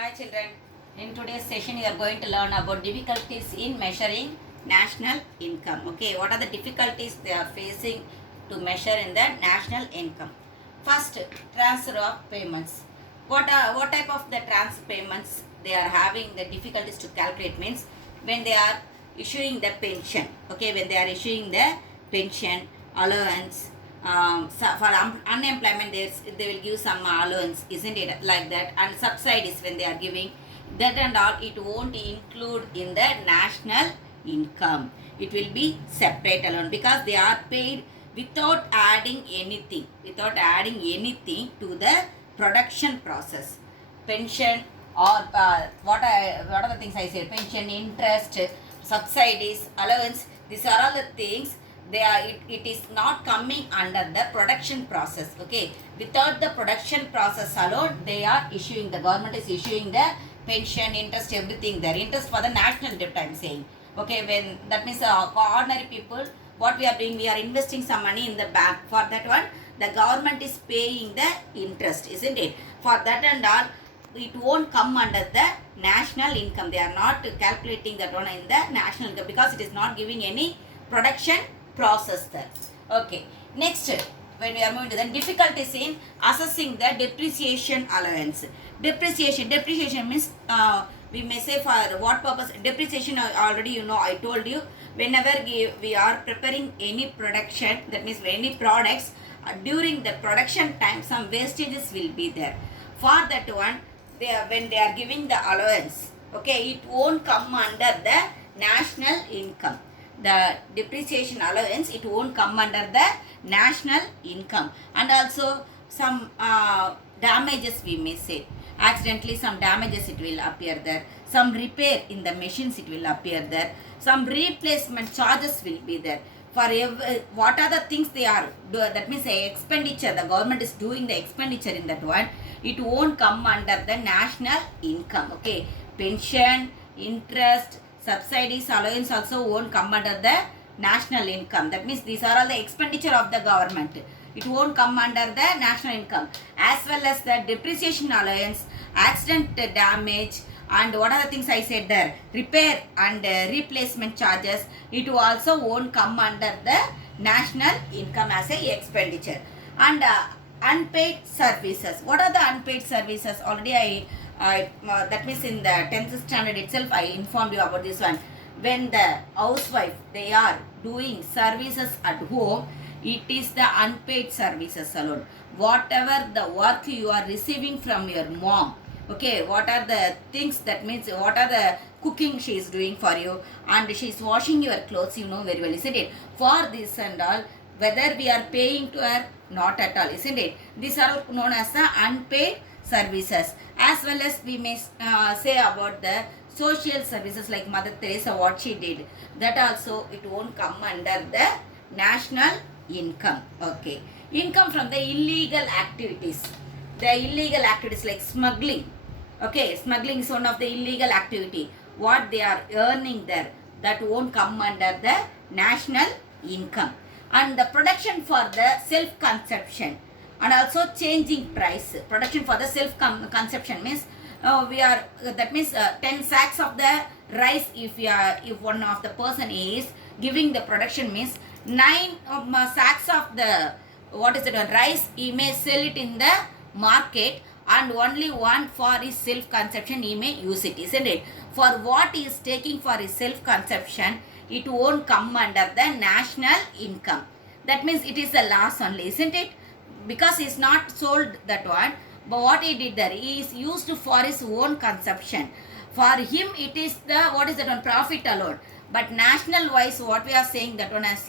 Hi children, in today's session you are going to learn about difficulties in measuring national income. Okay, what are the difficulties they are facing to measure in the national income? First, transfer of payments. What type of the transfer payments they are having the difficulties to calculate means when they are issuing the pension. Okay, when they are issuing the pension allowance, for unemployment they will give some allowance, isn't it like that, and subsidies when they are giving that and all, it won't include in the national income. It will be separate alone because they are paid without adding anything, to the production process. Pension or what are the things I said? Pension, interest, subsidies, allowance. These are all the things. It is not coming under the production process. Okay, without the production process alone, they are issuing. The government is issuing the pension, interest, everything there. Interest for the national debt, I am saying. Okay, when that means ordinary people, what we are doing, we are investing some money in the bank. For that one, the government is paying the interest, isn't it? For that and all, it won't come under the national income. They are not calculating that one in the national income because it is not giving any production process there. Okay, next, when we are moving to the difficulties in assessing the depreciation allowance. Depreciation means we may say for what purpose. Depreciation already you know, I told you, whenever we are preparing any production, that means any products, during the production time some wastages will be there. For that one, when they are giving the allowance, okay, it won't come under the national income. The depreciation allowance, it won't come under the national income. And also some damages, we may say, accidentally some damages, it will appear there. Some repair in the machines, it will appear there. Some replacement charges will be there. For what are the things they are do, that means expenditure, the government is doing the expenditure in that one, it won't come under the national income. Okay, pension, interest, subsidies, allowance also won't come under the national income. That means these are all the expenditure of the government. It won't come under the national income. As well as the depreciation allowance, accident damage, and what are the things I said there, repair and replacement charges, it also won't come under the national income as a expenditure. And unpaid services. What are the unpaid services? Already that means in the 10th standard itself I informed you about this one. When the housewife, they are doing services at home, it is the unpaid services alone. Whatever the work you are receiving from your mom, okay, what are the things, that means what are the cooking she is doing for you, and she is washing your clothes, you know very well, isn't it? For this and all, whether we are paying to her, not at all, isn't it? These are known as the unpaid services. As well as we may say about the social services like Mother Teresa, what she did, that also it won't come under the national income. Okay, income from the illegal activities. The illegal activities like smuggling. Okay, smuggling is one of the illegal activity. What they are earning there, that won't come under the national income. And the production for the self-consumption, and also changing price. Production for the self-consumption means we are that means 10 sacks of the rice, if one of the person is giving the production, means 9 sacks of the rice, he may sell it in the market, and only one for his self-consumption he may use it, isn't it? For what he is taking for his self-consumption, it won't come under the national income. That means it is a loss only, isn't it? Because he is not sold that one, but what he did there, he is used for his own consumption. For him it is the profit alone. But national wise, what we are saying, that one as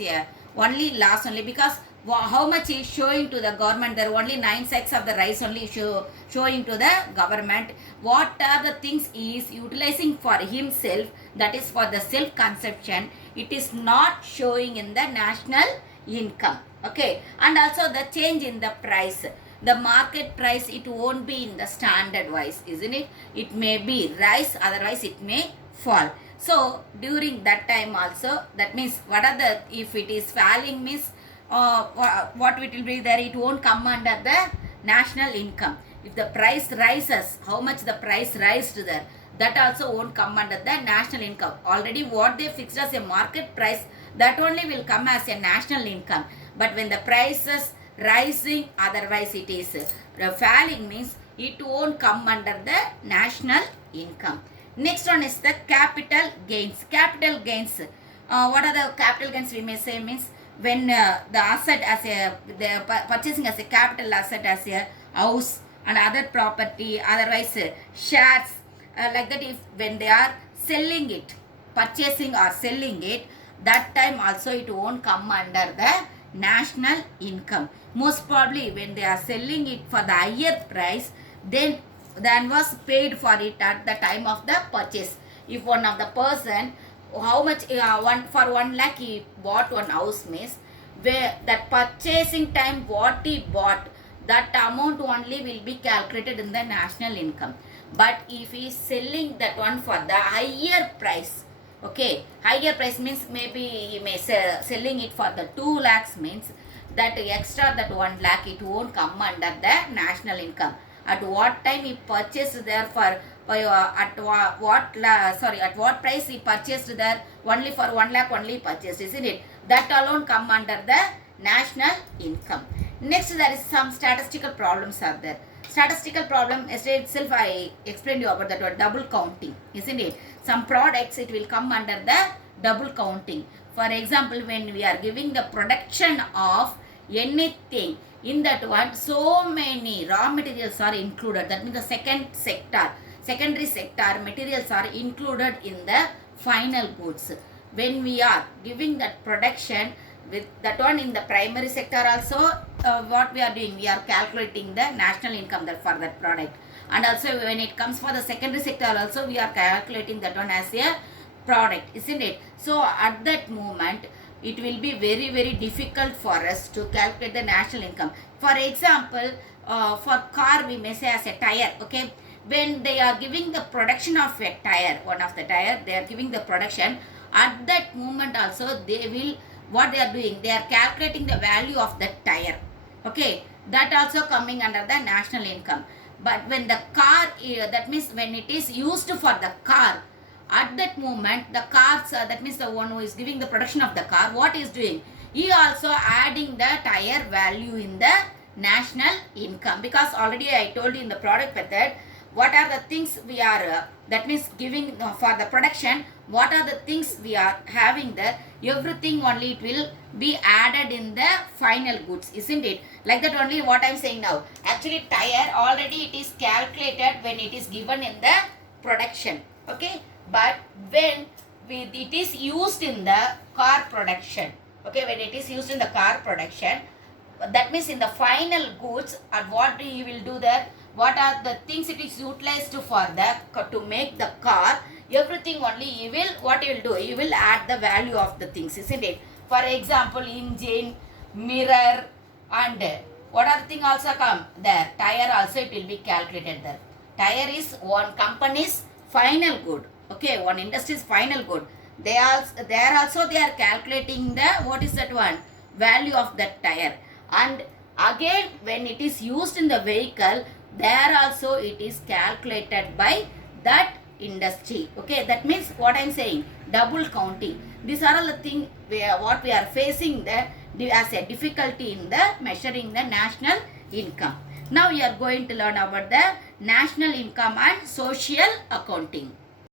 only loss only, because how much is showing to the government, there only 9 sacks of the rice only showing to the government. What are the things he is utilizing for himself, that is for the self consumption, it is not showing in the national income. Okay, and also the change in the price, the market price, it won't be in the standard wise, isn't it? It may be rise, otherwise it may fall. So during that time also, that means what are the, if it is falling means what it will be there, it won't come under the national income. if the price rises, how much the price rises there, that also won't come under the national income. Already what they fixed as a market price, that only will come as a national income. But when the prices rising, otherwise it is falling, means it won't come under the national income. Next one is the capital gains. Capital gains. What are the capital gains we may say, means when the asset as a, they are purchasing as a capital asset as a house and other property, otherwise shares, like that, if when they are selling it, purchasing or selling it, that time also it won't come under the national income. Most probably when they are selling it for the higher price, then than was paid for it at the time of the purchase. If one of the person, how much one for 1 lakh he bought one house, means where that purchasing time what he bought, that amount only will be calculated in the national income. But if he is selling that one for the higher price, okay, higher price means maybe he may selling it for the 2 lakhs, means that extra that 1 lakh it won't come under the national income. At what time he purchased there for at what price he purchased there, only for 1 lakh only purchased, isn't it? That alone come under the national income. Next, there is some statistical problems are there. Statistical problem, yesterday itself I explained you about that double counting, isn't it? Some products it will come under the double counting. For example, when we are giving the production of anything, in that one so many raw materials are included. That means the secondary sector materials are included in the final goods. When we are giving that production with that one in the primary sector also, what we are doing, we are calculating the national income that for that product. And also when it comes for the secondary sector also, we are calculating that one as a product, isn't it? So at that moment it will be very difficult for us to calculate the national income. For example, for car we may say as a tire, okay, when they are giving the production of a tire, one of the tire, they are giving the production, at that moment also they will, what they are doing, they are calculating the value of the tire, okay, that also coming under the national income. But when the car, that means when it is used for the car, at that moment the cars, that means the one who is giving the production of the car, what is doing, he also adding the tire value in the national income. Because already I told you in the product method, what are the things we are, that means giving for the production, what are the things we are having there, everything only it will be added in the final goods, isn't it? Like that only what I am saying now. Actually tire already it is calculated when it is given in the production, okay, but when it is used in the car production, okay, when it is used in the car production, that means in the final goods, and what you will do there, what are the things it is utilized for the to make the car, everything only you will, what you will do, you will add the value of the things, isn't it? For example, engine, mirror, and what are the thing also come there, tire also it will be calculated there. Tire is one company's final good, okay, one industry's final good. They are calculating the, what is that one, value of that tire. And again when it is used in the vehicle, there also it is calculated by that industry, okay. That means what I am saying, double counting. These are all the things what we are facing as a difficulty in the measuring the national income. Now we are going to learn about the national income and social accounting.